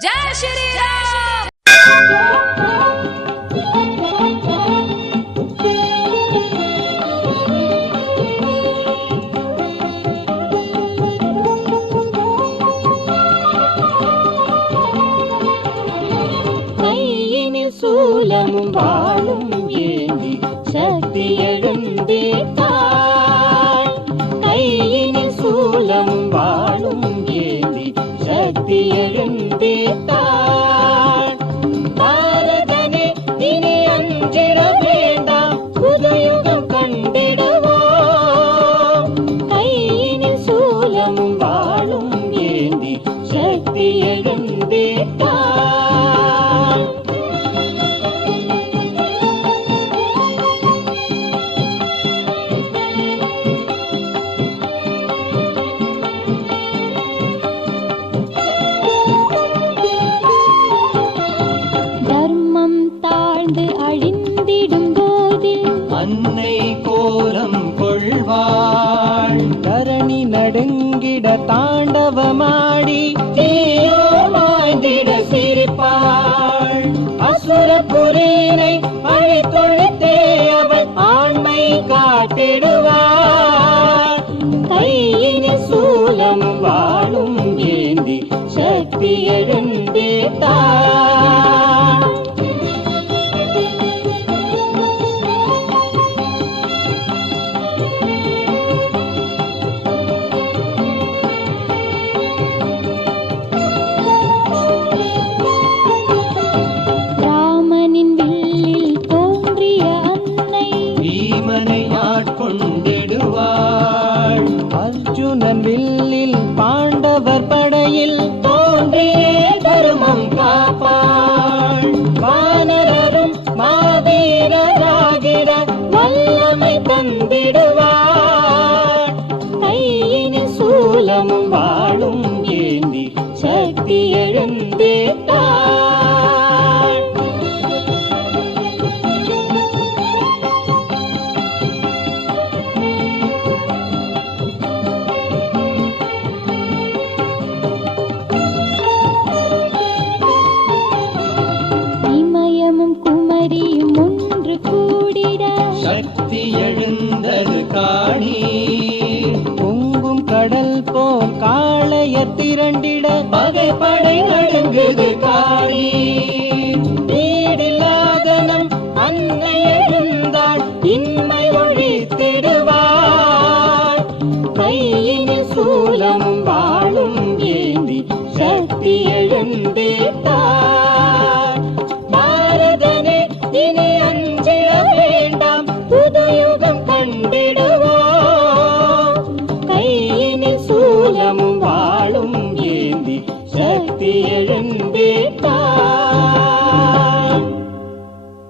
जय श्री राम। கையினில் சூலமும் வாளும் ஏந்தி சக்தி எழுந்தேத்தாள். கையினில் சூலமும் வாளும் ஏந்தி சக்தி எழுந்தேத்தாள். பாரதனே இனி அஞ்சிட வேண்டாம், புதுயுகம் கண்டிடுவோம். கையினில் சூலமும் வாளும் ஏந்தி சக்தி எழுந்தேத்தாள். அழிந்திடும் போதில் அன்னை கோலம் கொள்வாள். தரணி நடுங்கிட தாண்டவமாடி தீயோர் மாய்ந்திட சிரிப்பாள். அசுரபுரீனை அழித்தொழித்தே அவள் ஆண்மை காட்டிடுவாள். கையினில் சூலம் வாளும் ஏந்தி சக்தி எழுந்தேத்தாள். ஆட்கொண்டிடுவாள். அர்ஜுனன் வில்லில் பாண்டவர் படையில் தோன்றியே தருமம் காப்பாள். வானரரும் மாவீரராகிட வல்லமை தந்திடுவாள். கையினில் சூலமும் வாளும் ஏந்தி சக்தி எழுந்தேத்தாள். ஒன்று கூடிட சக்தி எழுந்தது காணி. பொங்கும் கடல் போல் காளைய திரண்டிட பகைப்படை நடுங்குது காணி. வீடில்லாதனம் அன்னை எழுந்தாள், இன்மை ஒழித்திடுவாள். கையினில் சூலமும் வாளும் ஏந்தி சக்தி எழுந்தேத்தாள். பாரதனே இனி அஞ்சிட வேண்டாம், புதுயுகம் கண்டிடுவோம். கையினில் சூலமும் வாளும் ஏந்தி சக்தி எழுந்தேத்தாள்.